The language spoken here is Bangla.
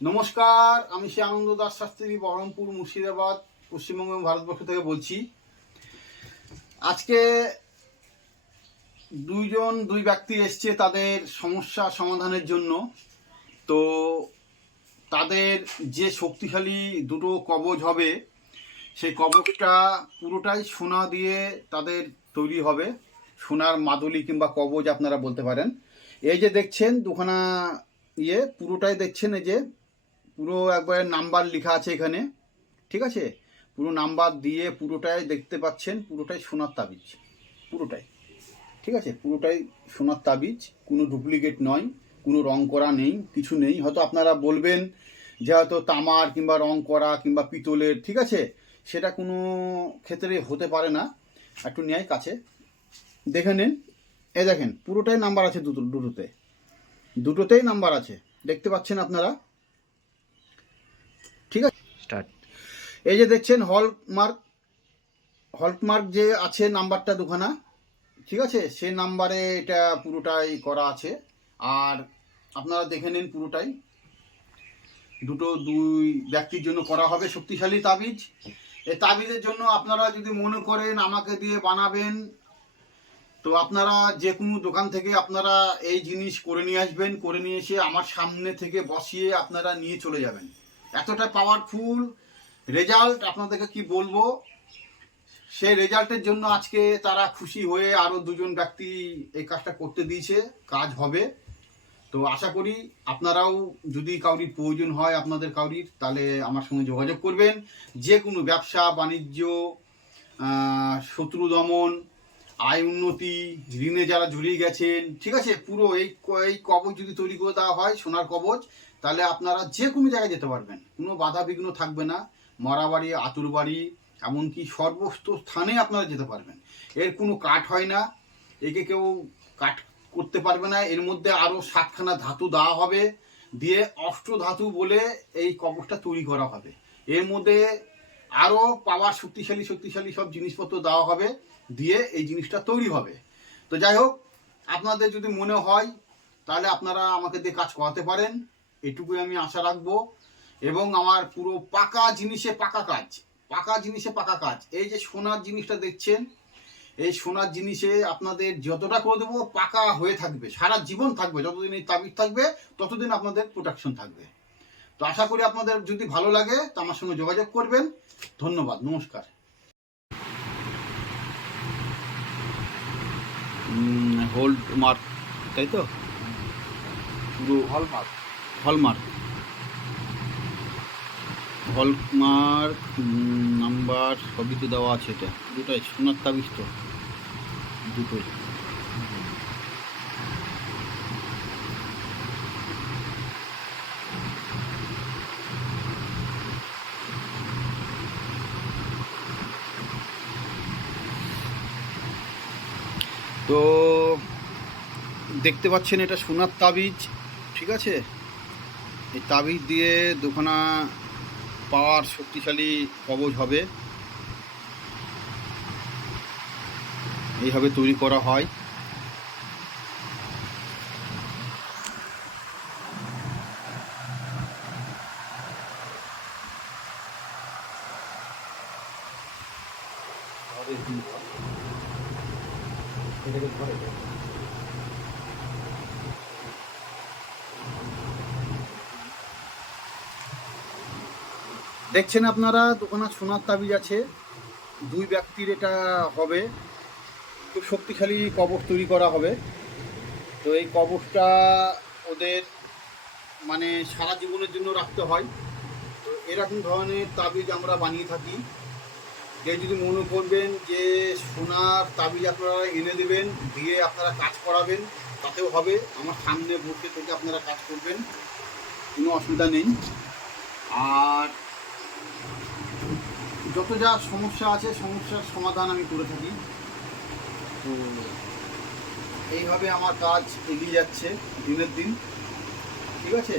নমস্কার, আমি শ্রী আনন্দ দাস শাস্ত্রী, বহরমপুর, মুর্শিদাবাদ, পশ্চিমবঙ্গ ভারতবর্ষ থেকে বলছি। আজকে দুইজন, দুই ব্যক্তি এসছে তাদের সমস্যা সমাধানের জন্য। তো তাদের যে শক্তিশালী দুটো কবজ হবে, সেই কবজটা পুরোটাই সোনা দিয়ে তাদের তৈরি হবে। সোনার মাদুলি কিংবা কবজ আপনারা বলতে পারেন। এই যে দেখছেন, দুখানা ইয়ে পুরোটাই দেখছেন এই যে পুরো একবারে নাম্বার লেখা আছে এখানে, ঠিক আছে? পুরো নাম্বার দিয়ে পুরোটাই দেখতে পাচ্ছেন, পুরোটাই সোনার তাবিজ, পুরোটাই, ঠিক আছে? পুরোটাই সোনার তাবিজ, কোনো ডুপ্লিকেট নয়, কোনো রং করা নেই, কিছু নেই। হয়তো আপনারা বলবেন যে হয়তো তামার কিংবা রং করা কিংবা পিতলের, ঠিক আছে? সেটা কোনো ক্ষেত্রে হতে পারে না। একটু ন্যায় কাছে দেখে নিন। এ দেখেন, পুরোটাই নাম্বার আছে দুটো, দুটোতে। দুটোতেই নাম্বার আছে। দেখতে পাচ্ছেন আপনারা? ঠিক আছে? স্টার্ট। এই যে দেখছেন হলমার্ক হলমার্ক যে আছে নাম্বারটা দুখানা ঠিক আছে? সে নাম্বারে এটা পুরোটাই করা আছে। আর আপনারা দেখে নিন পুরোটাই। দুটো দুই ব্যক্তির জন্য করা হবে শক্তিশালী তাবিজ। এই তাবিজের জন্য আপনারা যদি মনে করেন আমাকে দিয়ে বানাবেন তো আপনারা যে কোনো দোকান থেকে আপনারা এই জিনিস করে নিয়ে আসবেন করে নিয়ে এসে আমার সামনে থেকে বসিয়ে আপনারা নিয়ে চলে যাবেন। এতটা পাওয়ারফুল রেজাল্ট আপনাদেরকে কি বলব? সেই রেজাল্টের জন্য আজকে তারা খুশি হয়ে আরও দুজন ব্যক্তি এই কাজটা করতে দিয়েছে, কাজ হবে। তো আশা করি আপনারাও যদি কাউরির প্রয়োজন হয় আপনাদের কাউরির, তাহলে আমার সঙ্গে যোগাযোগ করবেন। যে কোনো ব্যবসা, বাণিজ্য শত্রু দমন আয় উন্নতি, ঋণে যারা জড়িয়ে গেছেন, ঠিক আছে? পুরো এই এই কবচ যদি তৈরি করে দেওয়া হয়, সোনার কবচ, তাহলে আপনারা যে কোনো জায়গায় যেতে পারবেন। কোনো বাধা বিঘ্ন থাকবে না। মরাবাড়ি আতুর বাড়ি এমনকি সর্বস্ত স্থানে আপনারা যেতে পারবেন। এর কোনো কাঠ হয় না। একে কেউ কাট করতে পারবে না। এর মধ্যে আরও সাতখানা ধাতু দেওয়া হবে। দিয়ে অষ্ট ধাতু বলে এই কবচটা তৈরি করা হবে। এর মধ্যে আরও পাওয়ার শক্তিশালী শক্তিশালী সব জিনিসপত্র দেওয়া হবে। দিয়ে এই জিনিসটা তৈরি হবে। তো যাই হোক, আপনাদের যদি মনে হয়, তাহলে আপনারা আমাকে দিয়ে কাজ করাতে পারেন। এটুকুই আমি আশা রাখব। এবং আমার পুরো পাকা জিনিসে পাকা কাজ, পাকা জিনিসে পাকা কাজ। এই যে সোনার জিনিসটা দেখছেন, এই সোনার জিনিসে আপনাদের যতটা করে দেবো পাকা হয়ে থাকবে, সারা জীবন থাকবে। যতদিন এই তাবিজ থাকবে, ততদিন আপনাদের প্রোটেকশন থাকবে। তো আশা করি আপনাদের যদি ভালো লাগে, তো আমার সঙ্গে যোগাযোগ করবেন। ধন্যবাদ, নমস্কার। হোল্ড মার্ক তাই তো? পুরো হলমার্ক হলমার্ক হলমার্ক নাম্বার সবই তো দেওয়া আছে এটা। দুটাই সোনার তাবিজ তো। দুটোই। তো দেখতে পাচ্ছেন এটা সোনার তাবিজ, ঠিক আছে? এই তাবিজ দিয়ে দুখানা পাওয়ার শক্তিশালী কবজ হবে। এইভাবে তৈরি করা হয়। দেখছেন আপনারা, দোকানা সোনার তাবিজ আছে। দুই ব্যক্তির এটা হবে। খুব শক্তিশালী কবর তৈরি করা হবে। তো এই কবরটা ওদের মানে সারা জীবনের জন্য রাখতে হয়। তো এরকম ধরনের তাবিজ আমরা বানিয়ে থাকি। যে যদি মনে করবেন যে সোনার তাবিজ আপনারা এনে দেবেন, দিয়ে আপনারা কাজ করাবেন, তাতেও হবে। আমার সামনে বসে থেকে আপনারা কাজ করবেন। কোনো অসুবিধা নেই। আর যত যা সমস্যা আছে, সমস্যার সমাধান আমি করে থাকি। তো এইভাবে আমার কাজ এগিয়ে যাচ্ছে দিনের দিন। ঠিক আছে?